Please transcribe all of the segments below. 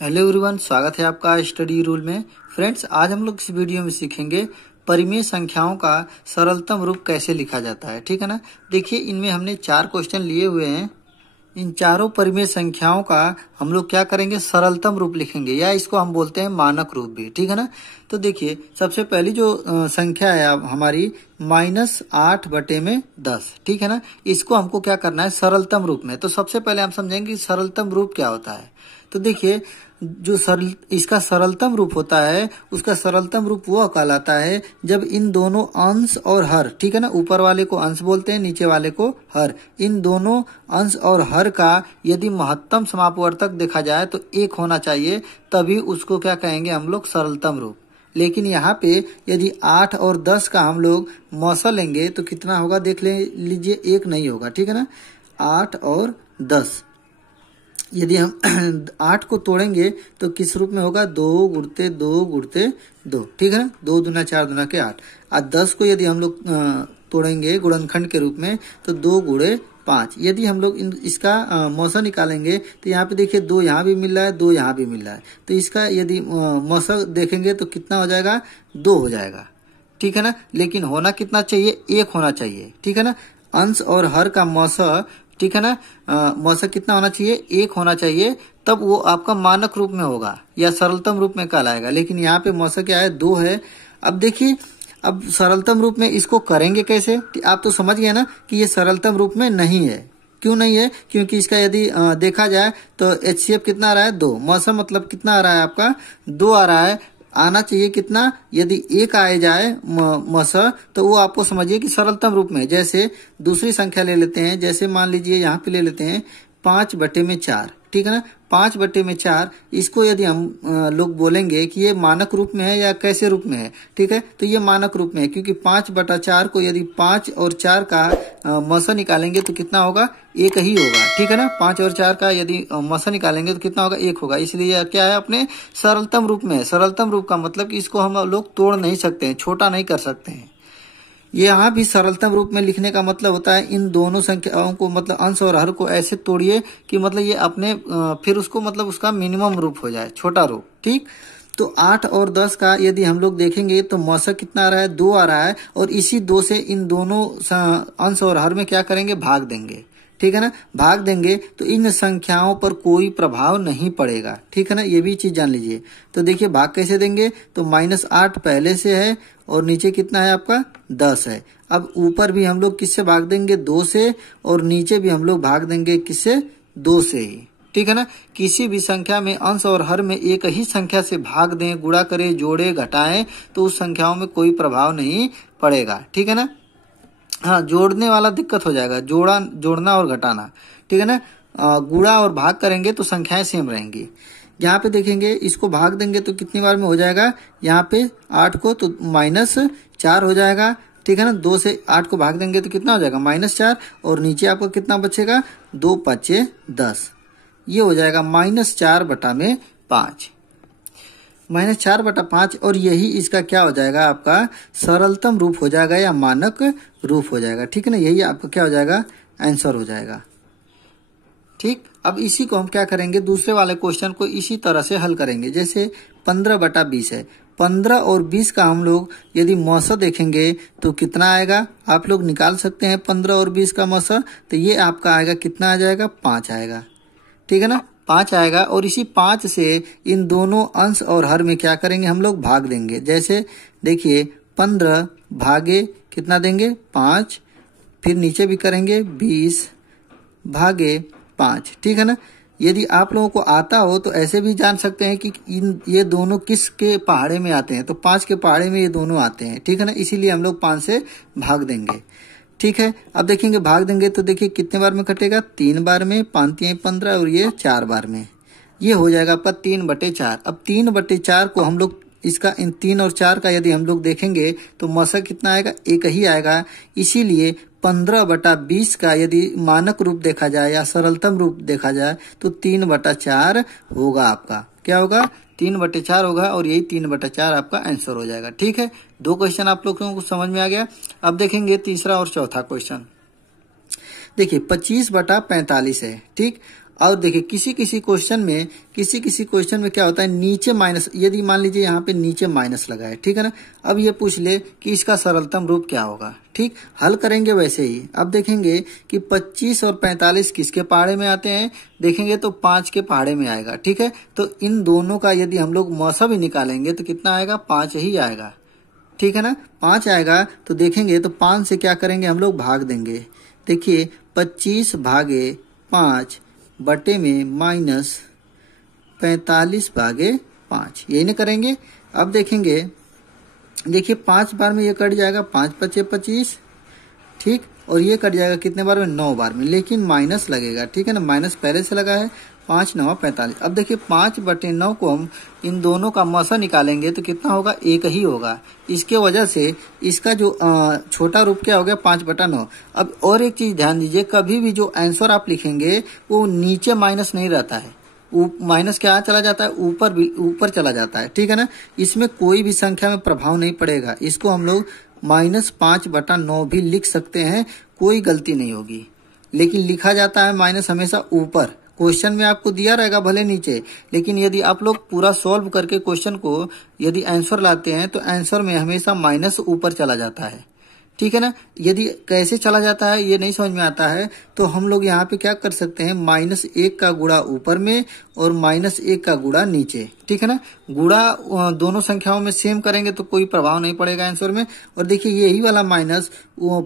Hello everyone, स्वागत है आपका स्टडी रूल में। फ्रेंड्स, आज हम लोग इस वीडियो में सीखेंगे परिमेय संख्याओं का सरलतम रूप कैसे लिखा जाता है। ठीक है ना। देखिए, इनमें हमने 4 क्वेश्चन लिए हुए हैं। इन चारों परिमेय संख्याओं का हम लोग क्या करेंगे, सरलतम रूप लिखेंगे, या इसको हम बोलते हैं मानक रूप भी। ठीक है ना। तो देखिए, सबसे पहली जो संख्या है अब हमारी -8/10। ठीक है ना। इसको हमको क्या करना है, सरलतम रूप में। तो सबसे पहले हम समझेंगे कि सरलतम रूप क्या होता है। तो देखिए, जो इसका सरलतम रूप होता है, उसका सरलतम रूप वो कहलाता है जब इन दोनों अंश और हर, ठीक है ना, ऊपर वाले को अंश बोलते हैं, नीचे वाले को हर, इन दोनों अंश और हर का यदि महत्तम समापवर्तक देखा जाए तो 1 होना चाहिए, तभी उसको क्या कहेंगे हम लोग, सरलतम रूप। लेकिन यहाँ पे यदि 8 और 10 का हम लोग मौसा लेंगे तो कितना होगा, देख लीजिए, 1 नहीं होगा। ठीक है ना। 8 और 10, यदि हम 8 को तोड़ेंगे तो किस रूप में होगा, 2 गुणते 2 गुणते 2। ठीक है ना। 2 दूना 4 दूना के 8। और 10 को यदि हम लोग तोड़ेंगे गुणनखंड के रूप में तो 2 गुणे 5। यदि हम लोग इसका मौसा निकालेंगे तो यहाँ पे देखिए 2 यहाँ भी मिल रहा है, 2 यहाँ भी मिल रहा है। तो इसका यदि मौसा देखेंगे तो कितना हो जाएगा, 2 हो जाएगा। ठीक है ना। लेकिन होना कितना चाहिए, 1 होना चाहिए। ठीक है ना। अंश और हर का मौसा, ठीक है ना, मौसा कितना होना चाहिए, 1 होना चाहिए, तब वो आपका मानक रूप में होगा या सरलतम रूप में कहलाएगा। लेकिन यहाँ पे मौसा क्या है, 2 है। अब देखिए, अब सरलतम रूप में इसको करेंगे कैसे, आप तो समझ गए ना कि ये सरलतम रूप में नहीं है। क्यों नहीं है, क्योंकि इसका यदि देखा जाए तो HCF कितना आ रहा है, 2। मौसा मतलब कितना आ रहा है आपका, 2 आ रहा है। आना चाहिए कितना, यदि 1 आए जाए मौसा तो वो आपको समझिए कि सरलतम रूप में। जैसे दूसरी संख्या ले लेते हैं, जैसे मान लीजिए यहाँ पे ले लेते हैं 5/4। ठीक है ना। 5/4, इसको यदि हम लोग बोलेंगे कि ये मानक रूप में है या कैसे रूप में है, ठीक है, तो ये मानक रूप में है, क्योंकि 5/4 को यदि 5 और 4 का मौसा निकालेंगे तो कितना होगा, 1 ही होगा। ठीक है ना। 5 और 4 का यदि मौसा निकालेंगे तो कितना होगा, 1 होगा। इसलिए क्या है, अपने सरलतम रूप में है। सरलतम रूप का मतलब कि इसको हम लोग तोड़ नहीं सकते हैं, छोटा नहीं कर सकते हैं। यहाँ भी सरलतम रूप में लिखने का मतलब होता है इन दोनों संख्याओं को, मतलब अंश और हर को ऐसे तोड़िए कि मतलब ये अपने फिर उसको मतलब उसका मिनिमम रूप हो जाए, छोटा रूप। ठीक। तो 8 और 10 का यदि हम लोग देखेंगे तो मौसा कितना आ रहा है, 2 आ रहा है, और इसी 2 से इन दोनों अंश और हर में क्या करेंगे, भाग देंगे। ठीक है ना। भाग देंगे तो इन संख्याओं पर कोई प्रभाव नहीं पड़ेगा। ठीक है ना। ये भी चीज जान लीजिए। तो देखिए, भाग कैसे देंगे, तो -8 पहले से है और नीचे कितना है आपका, 10 है। अब ऊपर भी हम लोग किससे भाग देंगे, 2 से, और नीचे भी हम लोग भाग देंगे किससे, 2 से ही। ठीक है ना। किसी भी संख्या में अंश और हर में एक ही संख्या से भाग दें, गुणा करें, जोड़े, घटाएं, तो उस संख्याओं में कोई प्रभाव नहीं पड़ेगा। ठीक है ना। हाँ, जोड़ने वाला दिक्कत हो जाएगा, जोड़ना और घटाना। ठीक है ना। गुणा और भाग करेंगे तो संख्याएं सेम रहेंगी। यहाँ पे देखेंगे, इसको भाग देंगे तो कितनी बार में हो जाएगा, यहाँ पे 8 को तो -4 हो जाएगा। ठीक है ना। 2 से 8 को भाग देंगे तो कितना हो जाएगा, -4, और नीचे आपका कितना बचेगा, 2 5 10। ये हो जाएगा -4/5, -4/5। और यही इसका क्या हो जाएगा, आपका सरलतम रूप हो जाएगा या मानक रूप हो जाएगा। ठीक है ना। यही आपका क्या हो जाएगा, आंसर हो जाएगा। ठीक। अब इसी को हम क्या करेंगे, दूसरे वाले क्वेश्चन को इसी तरह से हल करेंगे। जैसे 15/20 है, 15 और 20 का हम लोग यदि मौसा देखेंगे तो कितना आएगा, आप लोग निकाल सकते हैं 15 और 20 का मौसा। तो ये आपका आएगा, कितना आ जाएगा, 5 आएगा। ठीक है ना। 5 आएगा, और इसी 5 से इन दोनों अंश और हर में क्या करेंगे, हम लोग भाग देंगे। जैसे देखिए, 15 भागे कितना देंगे, 5, फिर नीचे भी करेंगे 20 भागे 5। ठीक है ना। यदि आप लोगों को आता हो तो ऐसे भी जान सकते हैं कि ये दोनों किस के पहाड़े में आते हैं, तो 5 के पहाड़े में ये दोनों आते हैं। ठीक है ना। इसीलिए हम लोग 5 से भाग देंगे। ठीक है। अब देखेंगे, भाग देंगे तो देखिए कितने बार में कटेगा, 3 बार में, 5 15, और ये 4 बार में। ये हो जाएगा आपका 3/4। अब 3/4 को हम लोग, इसका इन 3 और 4 का यदि हम लोग देखेंगे तो मौसा कितना आएगा, 1 ही आएगा। इसीलिए 15/20 का यदि मानक रूप देखा जाए या सरलतम रूप देखा जाए तो 3/4 होगा आपका। क्या होगा, 3/4 होगा, और यही 3/4 आपका आंसर हो जाएगा। ठीक है। 2 क्वेश्चन आप लोगों को समझ में आ गया। अब देखेंगे तीसरा और चौथा क्वेश्चन। देखिए, 25/45 है। ठीक। और देखिए किसी किसी क्वेश्चन में क्या होता है, नीचे माइनस, यदि मान लीजिए यहाँ पे नीचे माइनस लगा है, ठीक है ना। अब ये पूछ ले कि इसका सरलतम रूप क्या होगा। ठीक, हल करेंगे वैसे ही। अब देखेंगे कि 25 और 45 किसके पहाड़े में आते हैं, देखेंगे तो 5 के पहाड़े में आएगा। ठीक है, तो इन दोनों का यदि हम लोग मौसा भी निकालेंगे तो कितना आएगा, 5 ही आएगा। ठीक है ना, 5 आएगा। तो देखेंगे तो 5 से क्या करेंगे हम लोग, भाग देंगे। देखिए 25 भागे 5 बटे में माइनस 45 भागे 5, यही ना करेंगे। अब देखेंगे, देखिए 5 बार में ये कट जाएगा, 5 पचे 25, ठीक, और ये कट जाएगा कितने बार में, 9 बार में, लेकिन माइनस लगेगा। ठीक है ना, माइनस पहले से लगा है, 5 9 45। अब देखिए 5 बटे 9 को हम इन दोनों का मौसा निकालेंगे तो कितना होगा, 1 ही होगा। इसके वजह से इसका जो छोटा रूप क्या हो गया, 5 बटा 9। अब और एक चीज ध्यान दीजिए, कभी भी जो आंसर आप लिखेंगे वो नीचे माइनस नहीं रहता है, माइनस क्या चला जाता है, ऊपर चला जाता है। ठीक है ना, इसमें कोई भी संख्या में प्रभाव नहीं पड़ेगा। इसको हम लोग -5 बटा 9 भी लिख सकते हैं, कोई गलती नहीं होगी। लेकिन लिखा जाता है माइनस हमेशा ऊपर, क्वेश्चन में आपको दिया रहेगा भले नीचे, लेकिन यदि आप लोग पूरा सॉल्व करके क्वेश्चन को यदि आंसर लाते हैं तो आंसर में हमेशा माइनस ऊपर चला जाता है। ठीक है ना, यदि कैसे चला जाता है ये नहीं समझ में आता है तो हम लोग यहाँ पे क्या कर सकते हैं, -1 का गुणा ऊपर में और -1 का गुणा नीचे। ठीक है ना, गुणा दोनों संख्याओं में सेम करेंगे तो कोई प्रभाव नहीं पड़ेगा आंसर में। और देखिए यही वाला माइनस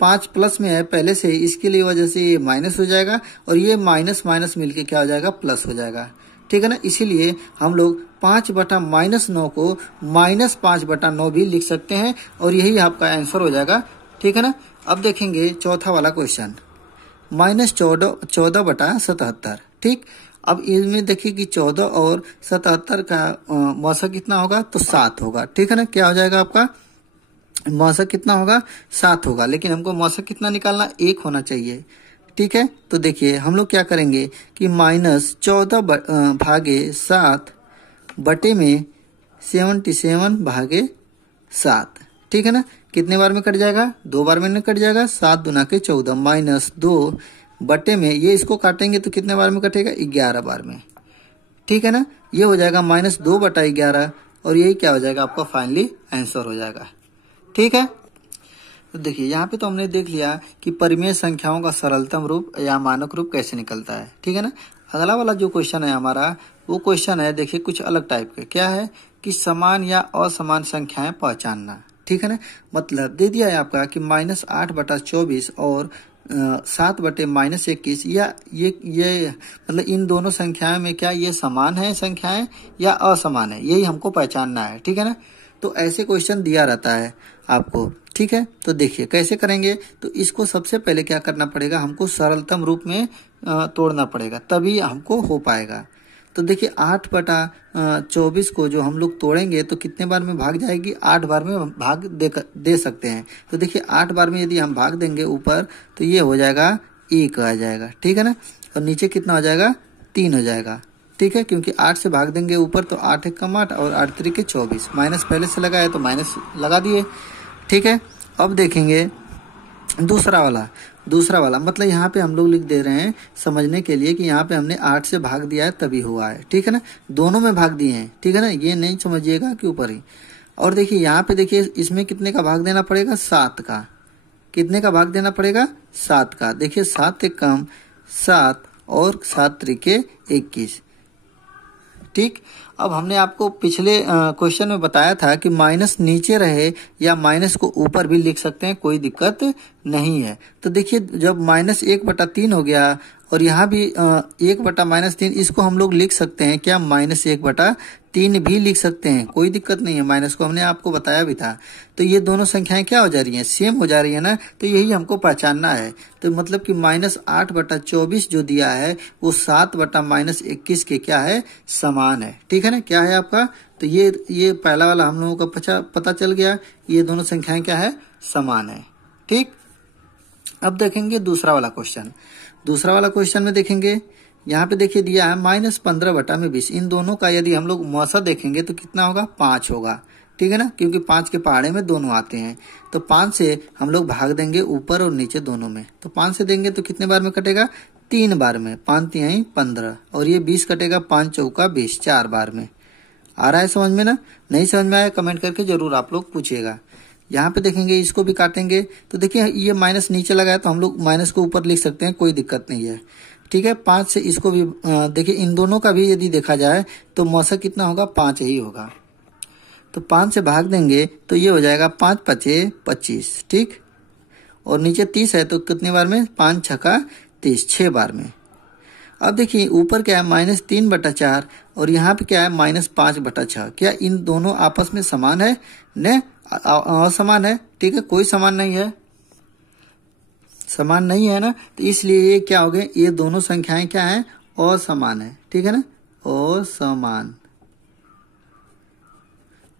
5 प्लस में है पहले से, इसके लिए वजह से ये माइनस हो जाएगा और ये माइनस माइनस मिलके क्या हो जाएगा, प्लस हो जाएगा। ठीक है ना, इसीलिए हम लोग 5 बटा -9 को -5 बटा 9 भी लिख सकते हैं और यही आपका आंसर हो जाएगा। ठीक है ना, अब देखेंगे चौथा वाला क्वेश्चन, -14 बटा 77। ठीक, अब इसमें देखिए कि 14 और 77 का मौसा कितना होगा, तो 7 होगा। ठीक है ना, क्या हो जाएगा आपका मौसा कितना होगा, 7 होगा, लेकिन हमको मौसा कितना निकालना, 1 होना चाहिए। ठीक है, तो देखिए हम लोग क्या करेंगे कि -14 भागे 7 बटे में 77 भागे 7। ठीक है ना, कितने बार में कट जाएगा, 2 बार में कट जाएगा, 7 दूना के 14 -2 बटे में, ये इसको काटेंगे तो कितने बार में कटेगा, 11 बार में। ठीक है ना, ये हो जाएगा -2 बटा 11 और यही क्या हो जाएगा आपका फाइनली आंसर हो जाएगा। ठीक है, तो देखिए यहाँ पे तो हमने देख लिया कि परिमेय संख्याओं का सरलतम रूप या मानक रूप कैसे निकलता है। ठीक है ना, अगला वाला जो क्वेश्चन है हमारा, वो क्वेश्चन है देखिए कुछ अलग टाइप के, क्या है कि समान या असमान संख्याएं पहचानना। ठीक है ना, मतलब दे दिया है आपका कि -8 बटा 24 और 7 बटे -21, या ये मतलब इन दोनों संख्याओं में क्या ये समान है संख्याएं या असमान है, यही हमको पहचानना है। ठीक है ना, तो ऐसे क्वेश्चन दिया रहता है आपको। ठीक है, तो देखिए कैसे करेंगे, तो इसको सबसे पहले क्या करना पड़ेगा, हमको सरलतम रूप में तोड़ना पड़ेगा, तभी हमको हो पाएगा। तो देखिए 8 बटा 24 को जो हम लोग तोड़ेंगे तो कितने बार में भाग जाएगी, 8 बार में भाग दे सकते हैं। तो देखिए 8 बार में यदि हम भाग देंगे ऊपर तो ये हो जाएगा 1 आ जाएगा। ठीक है ना, और नीचे कितना हो जाएगा, 3 हो जाएगा। ठीक है, क्योंकि 8 से भाग देंगे ऊपर तो 8 एक कम 8 और 8 3 के 24, माइनस पहले से लगा है तो माइनस लगा दिए। ठीक है, अब देखेंगे दूसरा वाला मतलब यहाँ पे हम लोग लिख दे रहे हैं समझने के लिए कि यहाँ पे हमने 8 से भाग दिया है तभी हुआ है। ठीक है ना, दोनों में भाग दिए हैं। ठीक है ना, ये नहीं समझिएगा कि ऊपर ही। और देखिए यहाँ पे देखिए इसमें कितने का भाग देना पड़ेगा, 7 का। कितने का भाग देना पड़ेगा, 7 का। देखिए 7 एक कम 7 और 7 त्रिके 21। ठीक, अब हमने आपको पिछले क्वेश्चन में बताया था कि माइनस नीचे रहे या माइनस को ऊपर भी लिख सकते हैं, कोई दिक्कत नहीं है। तो देखिए जब -1/3 हो गया और यहाँ भी 1/-3, इसको हम लोग लिख सकते हैं क्या, -1/3 भी लिख सकते हैं, कोई दिक्कत नहीं है। माइनस को हमने आपको बताया भी था। तो ये दोनों संख्याएं क्या हो जा रही हैं, सेम हो जा रही है ना, तो यही हमको पहचानना है। तो मतलब कि -8/24 जो दिया है वो 7/-21 के क्या है, समान है। ठीक है ना, क्या है आपका, तो ये पहला वाला हम लोगों का पता चल गया, ये दोनों संख्याएं क्या है, समान है। ठीक, अब देखेंगे दूसरा वाला क्वेश्चन में देखेंगे, यहाँ पे देखिए दिया है -15/20। इन दोनों का यदि हम लोग मौसा देखेंगे तो कितना होगा, 5 होगा। ठीक है ना, क्योंकि 5 के पहाड़े में दोनों आते हैं। तो 5 से हम लोग भाग देंगे ऊपर और नीचे दोनों में। तो 5 से देंगे तो कितने बार में कटेगा, 3 बार में, 5 तिहाई 15, और ये 20 कटेगा 5 चौका 20, 4 बार में। आ रहा है समझ में ना? नहीं समझ में आया कमेंट करके जरूर आप लोग पूछिएगा। यहाँ पे देखेंगे इसको भी काटेंगे तो देखिए ये माइनस नीचे लगा है तो हम लोग माइनस को ऊपर लिख सकते हैं, कोई दिक्कत नहीं है। ठीक है, 5 से इसको भी देखिए इन दोनों का भी यदि देखा जाए तो मौसा कितना होगा, 5 ही होगा। तो 5 से भाग देंगे तो ये हो जाएगा 5 पचे 25। ठीक, और नीचे 30 है तो कितने बार में, 5 छक्का 30, 6 बार में। अब देखिए ऊपर क्या है, -3/4 और यहाँ पे क्या है, -5/6। क्या इन दोनों आपस में समान है? न असमान है। ठीक है, कोई समान नहीं है, समान नहीं है ना, तो इसलिए ये क्या हो गए, ये दोनों संख्याएं क्या है, असमान है। ठीक है ना, असमान।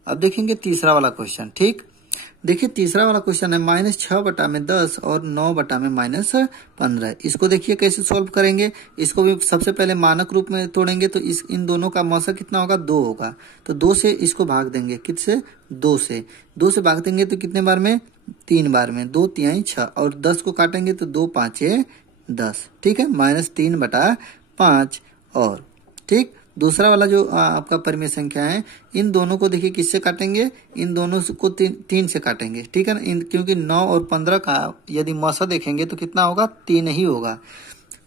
अब देखेंगे तीसरा वाला क्वेश्चन। ठीक, देखिए तीसरा वाला क्वेश्चन है -6/10 और 9/-15। इसको देखिए कैसे सॉल्व करेंगे। इसको भी सबसे पहले मानक रूप में तोड़ेंगे तो इन दोनों का मौसा कितना होगा, 2 होगा। तो 2 से इसको भाग देंगे, किससे, 2 से। 2 से भाग देंगे तो कितने बार में, 3 बार में, 2 तिहाई 6, और 10 को काटेंगे तो 2 पाँचे 10। ठीक है, -3/5। और ठीक, दूसरा वाला जो आपका परिमेय संख्या है, इन दोनों को देखिए किससे काटेंगे, इन दोनों को 3 से काटेंगे। ठीक है ना, क्योंकि 9 और 15 का यदि मौसा देखेंगे तो कितना होगा, 3 ही होगा।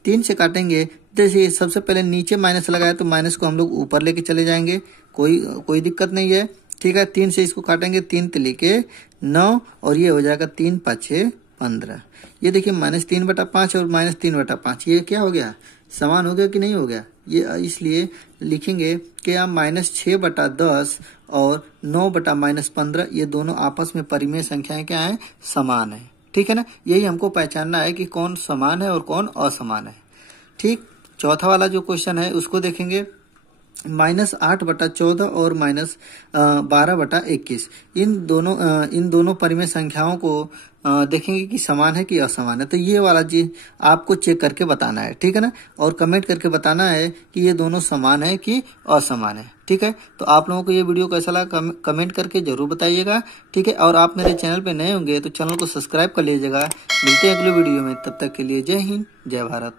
3 से काटेंगे, जैसे सबसे पहले नीचे माइनस लगाया तो माइनस को हम लोग ऊपर लेके चले जाएंगे, कोई दिक्कत नहीं है। ठीक है, 3 से इसको काटेंगे, 3 तिली के 9, और ये हो जाएगा 3 पाँचे 15। ये देखिए -3/5 और -3/5 ये क्या हो गया, समान हो गया कि नहीं हो गया। ये इसलिए लिखेंगे कि आप -6/10 और 9/-15 ये दोनों आपस में परिमेय संख्याएं क्या है, समान है। ठीक है ना, यही हमको पहचानना है कि कौन समान है और कौन असमान है। ठीक, चौथा वाला जो क्वेश्चन है उसको देखेंगे, -8/14 और -12/21। इन दोनों परिमेय संख्याओं को देखेंगे कि समान है कि असमान है। तो ये वाला जी आपको चेक करके बताना है। ठीक है ना, और कमेंट करके बताना है कि ये दोनों समान है कि असमान है। ठीक है, तो आप लोगों को ये वीडियो कैसा लगा कमेंट करके जरूर बताइएगा। ठीक है, और आप मेरे चैनल पे नए होंगे तो चैनल को सब्सक्राइब कर लीजिएगा। मिलते हैं अगले वीडियो में, तब तक के लिए जय हिंद, जय भारत।